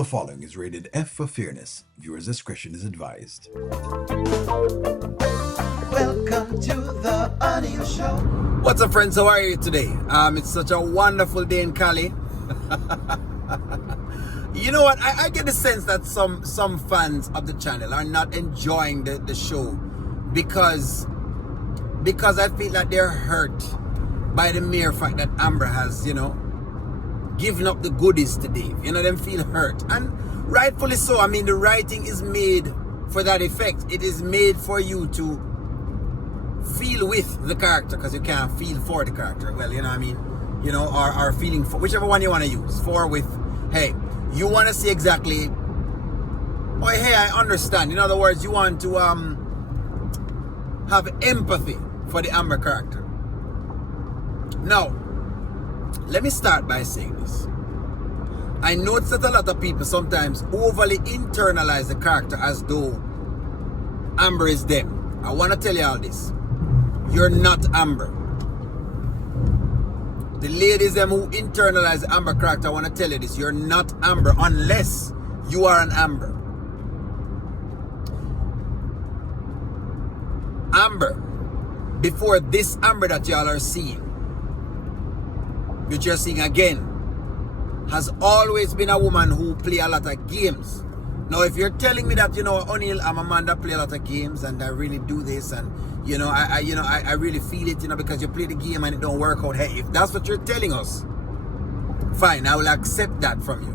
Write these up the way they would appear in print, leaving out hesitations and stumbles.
The following is rated F for fairness. Viewers' discretion is advised. Welcome to the O'Neil Show. What's up, friends? How are you today? It's such a wonderful day in Cali. You know what? I get the sense that some fans of the channel are not enjoying the show because I feel that they're hurt by the mere fact that Amber has, given up the goodies to Dave. Them feel hurt. And rightfully so. I mean, the writing is made for that effect. It is made for you to feel with the character, because you can't feel for the character. Well, or feeling for, whichever one you want to use. For, with, hey, you want to see exactly, oh, hey, I understand. In other words, you want to have empathy for the Amber character. Now, let me start by saying this. I notice that a lot of people sometimes overly internalize the character as though Amber is them. I want to tell you all this. You're not Amber. The ladies them who internalize the Amber character, I want to tell you this. You're not Amber unless you are an Amber. Amber, before this Amber that y'all are seeing, which you're seeing again, has always been a woman who play a lot of games. Now, if you're telling me that, O'Neil, I'm a man that play a lot of games and I really do this and, I really feel it, because you play the game and it don't work out. Hey, if that's what you're telling us, fine, I will accept that from you.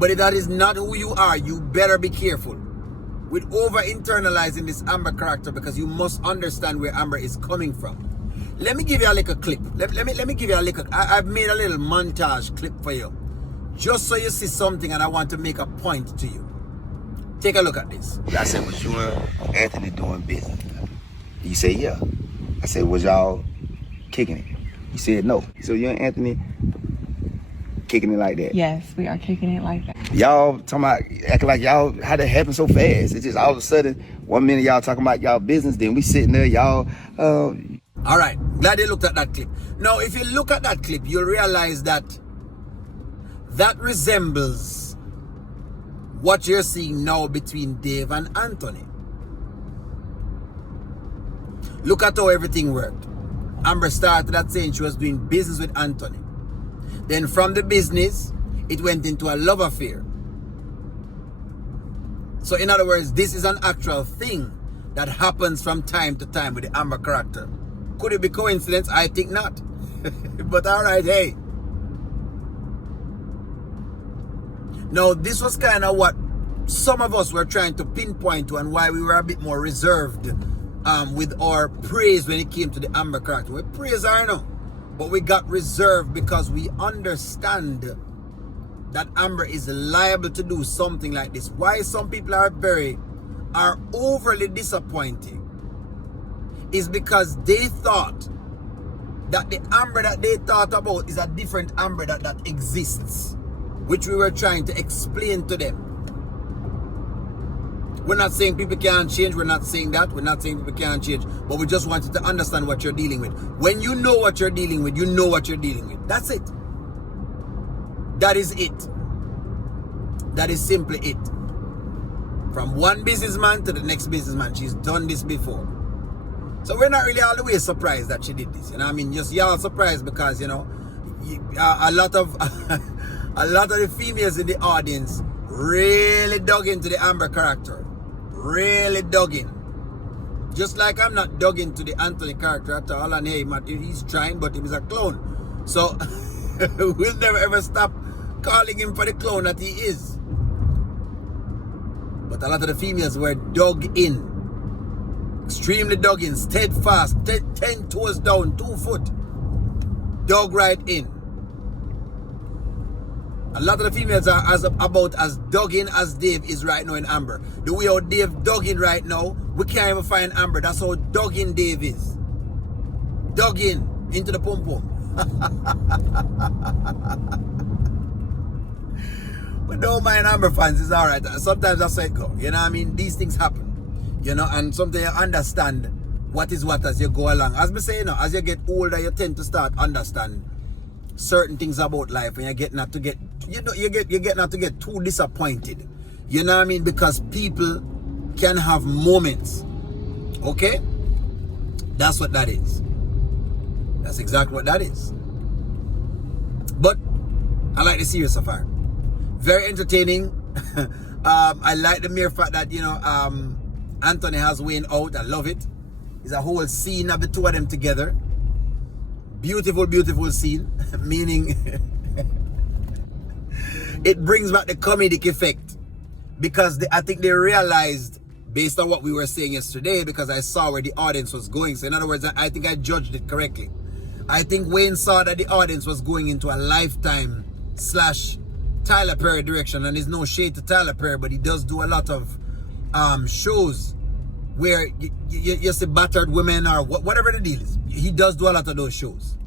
But if that is not who you are, you better be careful with over-internalizing this Amber character, because you must understand where Amber is coming from. Let me give you a little clip. Let me give you a little. I've made a little montage clip for you, just so you see something, and I want to make a point to you. Take a look at this. I said, was you and Anthony doing business? He said, yeah. I said, was y'all kicking it? He said, no. So you and Anthony kicking it like that? Yes, we are kicking it like that. Y'all talking about, acting like y'all, how that happen so fast? It's just all of a sudden, 1 minute y'all talking about y'all business, then we sitting there, y'all, all right, glad you looked at that clip. Now, if you look at that clip, you'll realize that resembles what you're seeing now between Dave and Anthony. Look at how everything worked. Amber started at saying she was doing business with Anthony. Then from the business, it went into a love affair. So in other words, this is an actual thing that happens from time to time with the Amber character. Could it be coincidence? I think not. But all right, hey. Now, this was kind of what some of us were trying to pinpoint to, and why we were a bit more reserved with our praise when it came to the Amber character. We praise her now, but we got reserved because we understand that Amber is liable to do something like this. Why some people are overly disappointing is because they thought that the Amber that they thought about is a different Amber that exists, which we were trying to explain to them. We're not saying people can't change. We're not saying that. We're not saying people can't change. But we just wanted to understand what you're dealing with. When you know what you're dealing with, you know what you're dealing with. That's it. That is it. That is simply it. From one businessman to the next businessman. She's done this before. So we're not really all the way surprised that she did this. Just y'all surprised because, a lot of the females in the audience really dug into the Amber character. Really dug in. Just like I'm not dug into the Anthony character at all. And hey, he's trying, but he was a clone. So we'll never ever stop calling him for the clone that he is. But a lot of the females were dug in. Extremely dug in, steadfast, 10 toes down, 2 foot. Dug right in. A lot of the females are about as dug in as Dave is right now in Amber. The way how Dave dug in right now, we can't even find Amber. That's how dug in Dave is. Dug in into the pum pum. But don't mind Amber fans, it's alright. Sometimes that's how it goes. These things happen. And sometimes you understand what is what as you go along. As me say, as you get older, you tend to start understand certain things about life, and you get not to get too disappointed. You know what I mean? Because people can have moments. Okay? That's what that is. That's exactly what that is. But I like the series so far. Very entertaining. I like the mere fact that, you know, Anthony has Wayne out. I love it. It's a whole scene of the two of them together. Beautiful, beautiful scene. Meaning, it brings back the comedic effect. Because I think they realized, based on what we were saying yesterday, because I saw where the audience was going. So in other words, I think I judged it correctly. I think Wayne saw that the audience was going into a Lifetime / Tyler Perry direction. And there's no shade to Tyler Perry, but he does do a lot of shows where you see battered women or whatever the deal is. He does do a lot of those shows.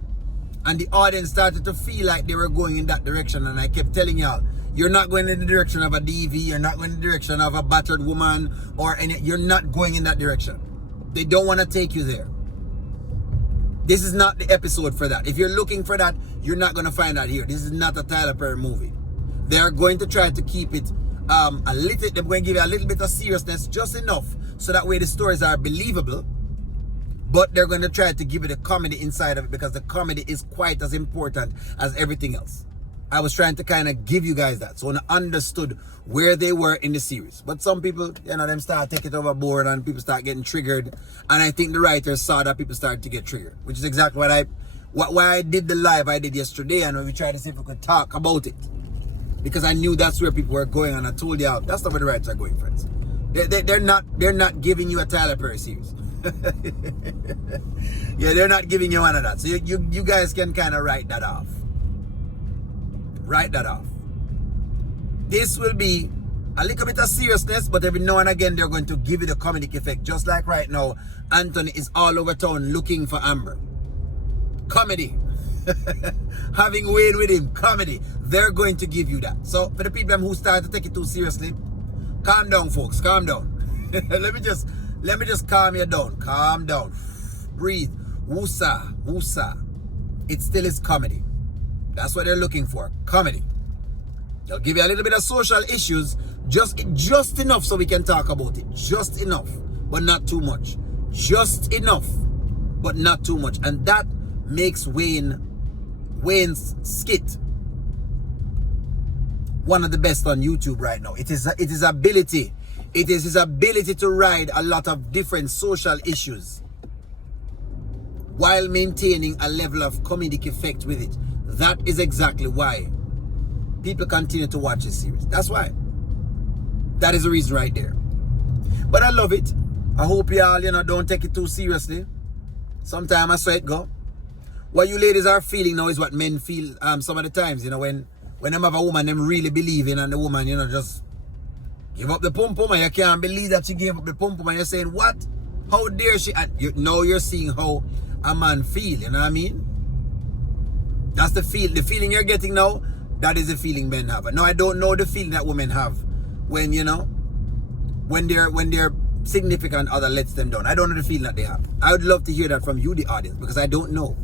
And the audience started to feel like they were going in that direction. And I kept telling y'all, you're not going in the direction of a DV. You're not going in the direction of a battered woman. You're not going in that direction. They don't want to take you there. This is not the episode for that. If you're looking for that, you're not going to find that here. This is not a Tyler Perry movie. They are going to try to keep it a little. They're going to give you a little bit of seriousness, just enough, so that way the stories are believable. But they're going to try to give it a comedy inside of it, because the comedy is quite as important as everything else. I was trying to kind of give you guys that, so I understood where they were in the series. But some people, you know, them start taking it overboard and people start getting triggered. And I think the writers saw that people started to get triggered, which is exactly why I did the live I did yesterday, and we tried to see if we could talk about it. Because I knew that's where people were going, and I told y'all that's not where the writers are going, friends. They're not giving you a Tyler Perry series. Yeah, they're not giving you one of that. So you guys can kind of write that off. Write that off. This will be a little bit of seriousness, but every now and again they're going to give it a comedic effect. Just like right now, Anthony is all over town looking for Amber. Comedy. Having Wayne with him, comedy. They're going to give you that. So for the people who start to take it too seriously, calm down, folks. Calm down. Let me just calm you down. Calm down. Breathe. Woosa. Woosa. It still is comedy. That's what they're looking for. Comedy. They'll give you a little bit of social issues, just enough so we can talk about it. Just enough, but not too much. Just enough, but not too much. And that makes Wayne's skit one of the best on YouTube right now. It is his ability to ride a lot of different social issues while maintaining a level of comedic effect with it. That is exactly why people continue to watch this series. That's why. That is the reason right there. But I love it. I hope y'all, don't take it too seriously. Sometimes I saw it go. What you ladies are feeling now is what men feel some of the times, when them have a woman them really believe in, and the woman, just give up the pum-pum, and you can't believe that she gave up the pum-pum, and you're saying, what? How dare she? And now you're seeing how a man feel, you know what I mean? That's the feeling you're getting now. That is the feeling men have. Now I don't know the feeling that women have when their significant other lets them down. I don't know the feeling that they have. I would love to hear that from you, the audience, because I don't know.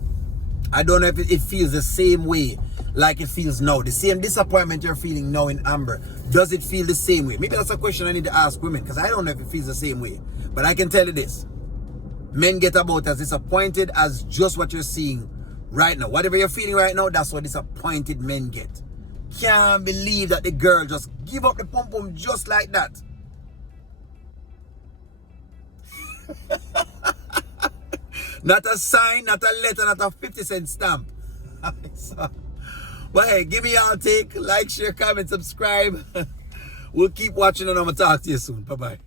I don't know if it feels the same way like it feels now. The same disappointment you're feeling now in Amber. Does it feel the same way? Maybe that's a question I need to ask women, because I don't know if it feels the same way. But I can tell you this. Men get about as disappointed as just what you're seeing right now. Whatever you're feeling right now, that's what disappointed men get. Can't believe that the girl just give up the pum-pum just like that. Not a sign, not a letter, not a 50-cent stamp. But hey, give me your take. Like, share, comment, subscribe. We'll keep watching, and I'm going to talk to you soon. Bye-bye.